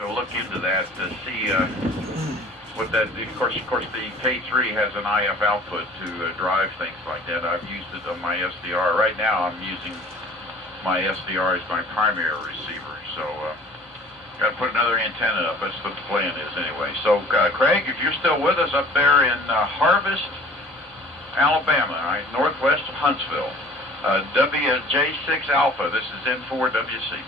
to look into that to see what that. Of course, the K3 has an IF output to drive things like that. I've used it on my SDR. Right now, I'm using my SDR as my primary receiver. So, got to put another antenna up. That's what the plan is anyway. So, Craig, if you're still with us up there in Harvest, Alabama, right, northwest of Huntsville, WJ6 Alpha. This is N4WC.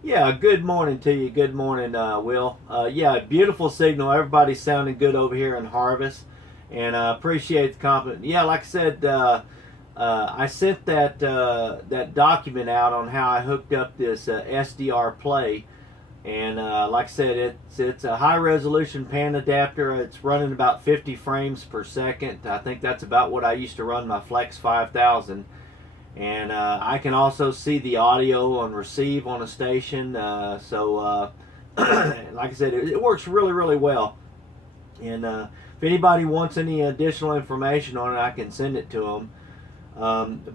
Yeah, good morning to you. Good morning, Will. Yeah, beautiful signal. Everybody's sounding good over here in Harvest, and I appreciate the compliment. Yeah, like I said, I sent that that document out on how I hooked up this SDRPLAY, and like I said, it's a high resolution pan adapter. It's running about 50 frames per second. I think that's about what I used to run my Flex 5000. And I can also see the audio and receive on a station. So like I said, it works really, really well. And if anybody wants any additional information on it, I can send it to them.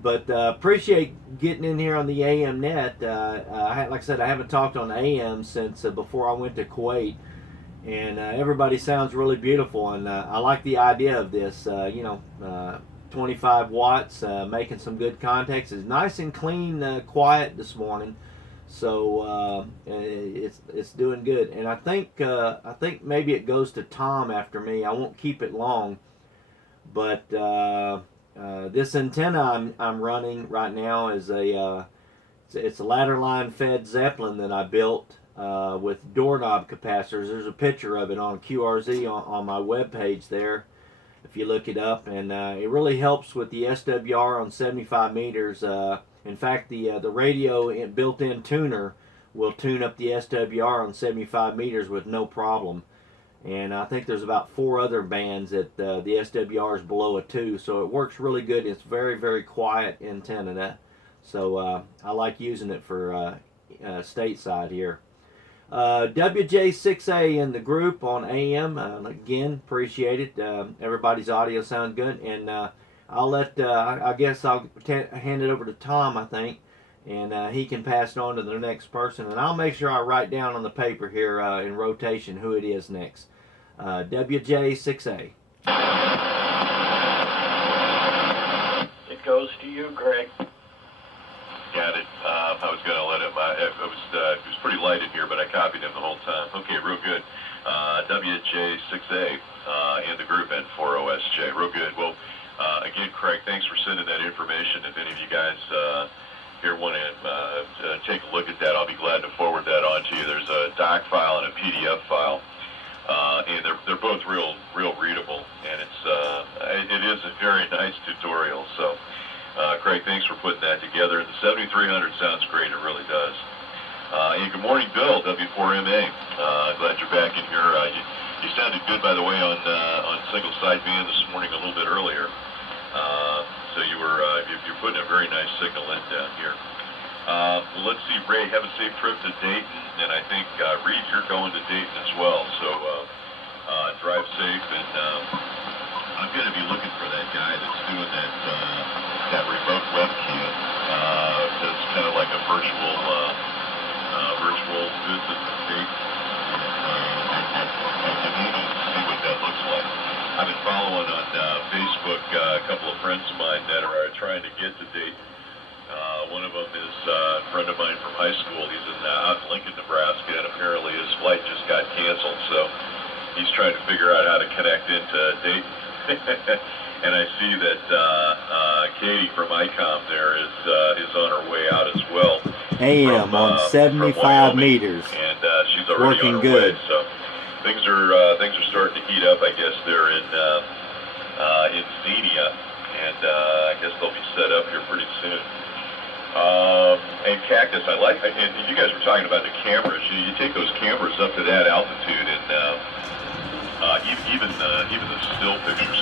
But appreciate getting in here on the AM net. Like I said, I haven't talked on AM since before I went to Kuwait. And everybody sounds really beautiful. And I like the idea of this, 25 watts, making some good contacts. It's nice and clean, quiet this morning, so it's doing good. And I think maybe it goes to Tom after me. I won't keep it long, but this antenna I'm running right now is it's a ladder line fed Zeppelin that I built with doorknob capacitors. There's a picture of it on QRZ on my webpage there, if you look it up, and it really helps with the SWR on 75 meters. In fact, the radio built-in tuner will tune up the SWR on 75 meters with no problem. And I think there's about 4 other bands that the SWR is below a 2, so it works really good. It's very, very quiet antenna, so I like using it for stateside here. WJ6A in the group on AM. Again, appreciate it. Everybody's audio sounds good, and I'll let. I guess I'll hand it over to Tom, I think, and he can pass it on to the next person. And I'll make sure I write down on the paper here in rotation who it is next. WJ6A. It goes to you, Greg. Got it. I was going to let him. It was pretty light in here, but I copied him the whole time. Okay, real good. WJ6A in the group N4OSJ. Real good. Well, again, Craig, thanks for sending that information. If any of you guys here want to take a look at that, I'll be glad to forward that on to you. There's a doc file and a PDF file, and they're both real readable, and it is a very nice tutorial. So. Craig, thanks for putting that together. The 7300 sounds great, it really does. And good morning, Bill, W4MA. Glad you're back in here. You sounded good, by the way, on single sideband this morning a little bit earlier. So you're putting a very nice signal in down here. Well, let's see, Ray, have a safe trip to Dayton, and I think Reed, you're going to Dayton as well. So drive safe, and I'm going to be looking for that guy that's doing that remote webcam. That's kind of like a virtual visit to Dayton. I need to see what that looks like. I've been following on Facebook a couple of friends of mine that are trying to get to Dayton. One of them is a friend of mine from high school. He's out in Lincoln, Nebraska, and apparently his flight just got canceled. So he's trying to figure out how to connect into Dayton. And I see that Katie from ICOM there is on her way out as well. AM on 75 meters. And she's already working on her good. way. So things are starting to heat up. I guess they're in Xenia, and I guess they'll be set up here pretty soon. And Cactus, and you guys were talking about the cameras. You take those cameras up to that altitude, and even the still pictures